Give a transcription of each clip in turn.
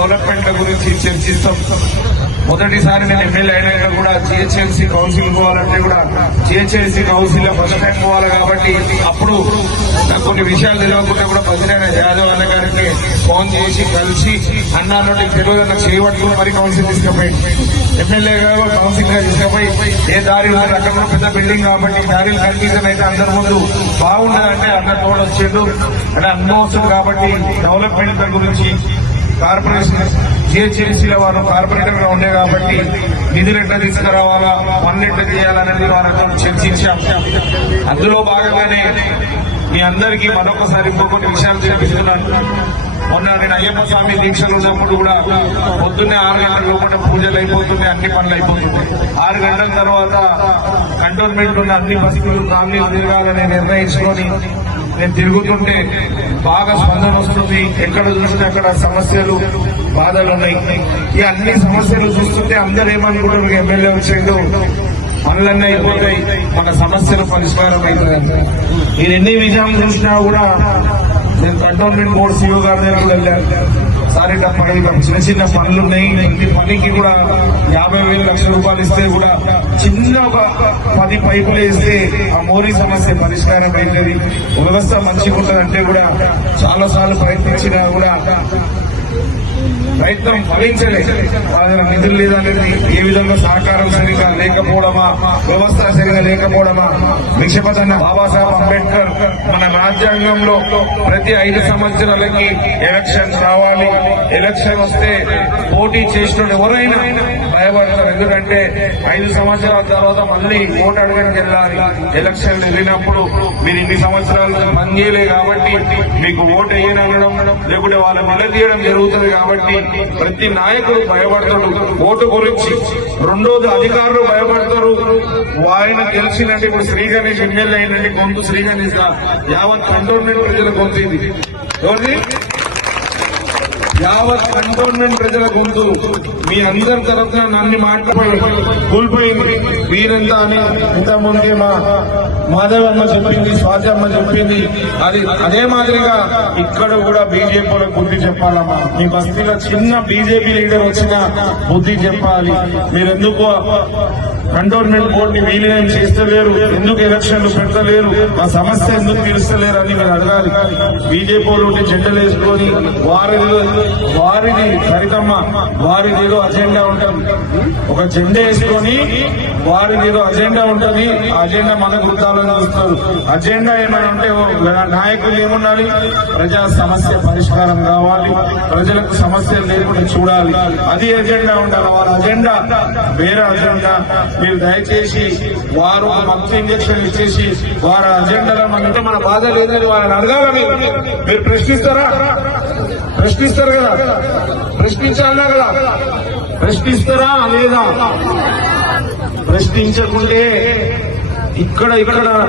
Development గురించి చర్చిస్తాం. మొదటిసారి నేను ఎమ్మెల్యే అయినాక కూడా జిహెచ్ఎంసీ కౌన్సిల్ పోవాలంటే కూడా జిహెచ్ఎంసీ కౌన్సిల్ లో ఫస్ట్ టైం పోవాలి కాబట్టి అప్పుడు నాకు కొన్ని విషయాలు తెలియకుండా కూడా బదిలైన యాదవ్ అన్న గారికి ఫోన్ చేసి కలిసి అన్నా నుండి తెలియదన్న చేయబట్టుకుని మరి కౌన్సిల్ తీసుకుపోయి ఎమ్మెల్యేగా కౌన్సిల్ గా తీసుకుపోయి ఏ దారి అక్కడ పెద్ద బిల్డింగ్ కాబట్టి దారిలు కన్ఫ్యూజన్ అయితే అందరి ముందు బాగుండదంటే అన్న తోడు వచ్చేడు అంటే అనుభవం కాబట్టి డెవలప్మెంట్ గురించి కార్పొరేషన్ జిహెచ్ఎంసీలో వారు కార్పొరేటర్ గా ఉండే కాబట్టి నిధులు ఎట్లా తీసుకురావాలా పనులు ఎట్లా చేయాలనేది వారితో చర్చించాం. అందులో భాగంగానే మీ అందరికీ మరొకసారి ఇంకొక విషయాలు తెలిపిస్తున్నాను. మొన్న నేను అయ్యప్ప స్వామి దీక్షలు ఉన్నప్పుడు కూడా పొద్దున్నే 6 గంటల లోపల పూజలు అయిపోతున్నాయి, అన్ని పనులు అయిపోతున్నాయి. 6 గంటల తర్వాత కంటోన్మెంట్ ఉన్న అన్ని బస్సులు కాలనీలు తిరగాలని నిర్ణయించుకొని నేను తిరుగుతుంటే బాగా స్పందన వస్తుంది. ఎక్కడ చూసినా అక్కడ సమస్యలు బాధలు ఉన్నాయి. ఈ అన్ని సమస్యలు చూస్తుంటే అందరూ ఏమనుకుంటారు, ఎమ్మెల్యే వచ్చేందు పనులన్నీ అయిపోతాయి, మన సమస్యలు పరిష్కారం అవుతాయి. మీరు ఎన్ని విజయం చూసినా కూడా నేను కంటోన్మెంట్ బోర్డు సీఓ గారి దగ్గర వెళ్ళాను. సార్ ఇట్లా చిన్న చిన్న పనులు ఉన్నాయి, ఈ పనికి కూడా 50,000 లక్షల రూపాయలు ఇస్తే కూడా చిన్న ఒక 10 పైపులు వేస్తే ఆ మోరీ సమస్య పరిష్కారం అవుతుంది, వ్యవస్థ మంచిగా ఉంటుందంటే కూడా చాలా సార్లు ప్రయత్నించినా కూడా ప్రయత్నం ఫలించలేదు. వాళ్ళ నిధులు లేదనేది ఏ విధంగా సహకారం సరిగా లేకపోవడమా, వ్యవస్థ సరిగా లేకపోవడమా. విక్షపతన్న బాబాసాహెబ్ అంబేద్కర్ మన రాజ్యాంగంలో ప్రతి 5 సంవత్సరాలకి ఎలక్షన్ రావాలి, ఎలక్షన్ వస్తే పోటీ చేసిన ఎవరైనా భయపడతారు. ఎందుకంటే 5 సంవత్సరాల తర్వాత మళ్ళీ ఓటు అడగడానికి వెళ్ళాలి. ఎలక్షన్ వెళ్ళినప్పుడు మీరు ఇన్ని సంవత్సరాలు పనిచేయలే కాబట్టి మీకు ఓటు వేయనడం లేకుంటే వాళ్ళ నిలదీయడం జరుగుతుంది. కాబట్టి ప్రతి నాయకుడు భయపడతాడు ఓటు గురించి. రెండోది అధికారులు భయపడతారు. ఆయన తెలిసినట్టు ఇప్పుడు శ్రీ గణేష్ ఎమ్మెల్యే అయినట్టు గొంతు శ్రీ గణేష్ యావత్ కంటోన్మెంట్ ప్రజల గొంతు ఇది. ఎవరిది? యావత్ కంటోన్మెంట్ ప్రజల గొంతు. మీ అందరి తరఫున నన్ను మాట్లాడి కూలిపోయింది. వీరంతా అని ఇంతకుముందే మా మాధవమ్మ చెప్పింది, స్వాజమ్మ చెప్పింది. అదే మాదిరిగా ఇక్కడ కూడా బీజేపీలకు బుద్ధి చెప్పాలమ్మా. మీ బస్తీలో చిన్న బీజేపీ లీడర్ వచ్చినా బుద్ధి చెప్పాలి. మీరెందుకు కంటోన్మెంట్ బోర్డుని విలీనం చేస్తలేరు, ఎందుకు ఎలక్షన్లు పెడతలేరు, ఆ సమస్య ఎందుకు తీరుస్తలేరు అని మీరు అడగాలి. బీజేపీ వాళ్ళు ఉంటే జెండలు వేసుకొని వారిది సరితమ్మ వారిది ఏదో అజెండా ఉంటుంది. ఒక జెండా వేసుకొని వారిది ఏదో అజెండా ఉంటుంది. ఆ అజెండా మన వృత్తాలను చూస్తారు. అజెండా ఏమైనా ఉంటే నాయకులు ఏముండాలి, ప్రజా సమస్య పరిష్కారం కావాలి, ప్రజలకు సమస్యలు లేకుండా చూడాలి, అది ఎజెండా ఉండాలి. వాళ్ళ అజెండా వేరే అజెండా. మీరు దయచేసి వారు మత్తు ఇంజక్షన్ ఇచ్చేసి వారి అజెండాలో అంటే మన బాధ లేదని వారిని అడగాలని మీరు ప్రశ్నిస్తారా? ప్రశ్నిస్తారు కదా, ప్రశ్నించాలన్నా కదా, ప్రశ్నిస్తారా లేదా? ప్రశ్నించకుంటే ఇక్కడ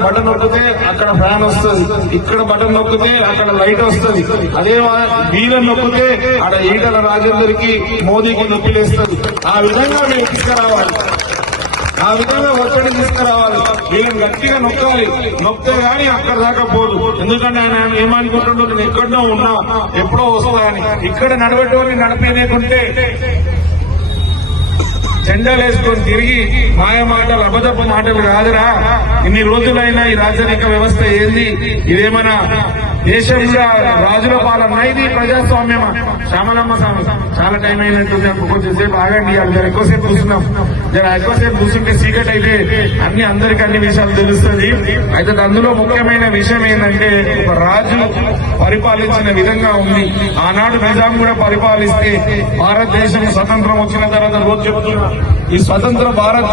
బటన్ నొక్కితే అక్కడ ఫ్యాన్ వస్తుంది, ఇక్కడ బటన్ నొక్కితే అక్కడ లైట్ వస్తుంది. అదే వీళ్ళని నొక్కితే అక్కడ ఈటల రాజేందర్కి మోదీకి నొప్పిలేస్తుంది. ఆ విధంగా మేము తీసుకురావాలి, ఆ విధంగా ఒత్తిడి తీసుకురావాలి. వీళ్ళని గట్టిగా నొక్కాలి. నొక్కితే గానీ అక్కడ దాకా పోదు. ఎందుకంటే ఆయన ఏమనుకుంటుండో నేను ఎక్కడో ఉన్నా ఎప్పుడో వస్తాయని. ఇక్కడ నడవటోని నడిపేయకుంటే జెండాలు వేసుకొని తిరిగి మాయ మాటలు అబద్ధపు మాటలు కాదురా. ఇన్ని రోజులైనా ఈ రాజరిక వ్యవస్థ ఏంది? ఇదేమన్నా దేశంలో రాజుల పాలన, ఇది ప్రజాస్వామ్యమా? శ్యామలమ్మ స్వామి చాలా టైం అయినట్టుంది, కొంచెం సేపు ఆగండి. జర ఎక్కువసేపు కూర్చున్నాం, జర ఎక్కువసేపు కూర్చుంటే సీక్రెట్ అయితే అందరికీ అన్ని విషయాలు తెలుస్తుంది. అయితే అందులో ముఖ్యమైన విషయం ఏంటంటే ఒక రాజు పరిపాలించిన విధంగా ఉంది. ఆనాడు నిజాం కూడా పరిపాలిస్తే భారతదేశం స్వతంత్రం వచ్చిన తర్వాత రోజు చెబుతున్నా ఈ స్వతంత్ర భారతదేశం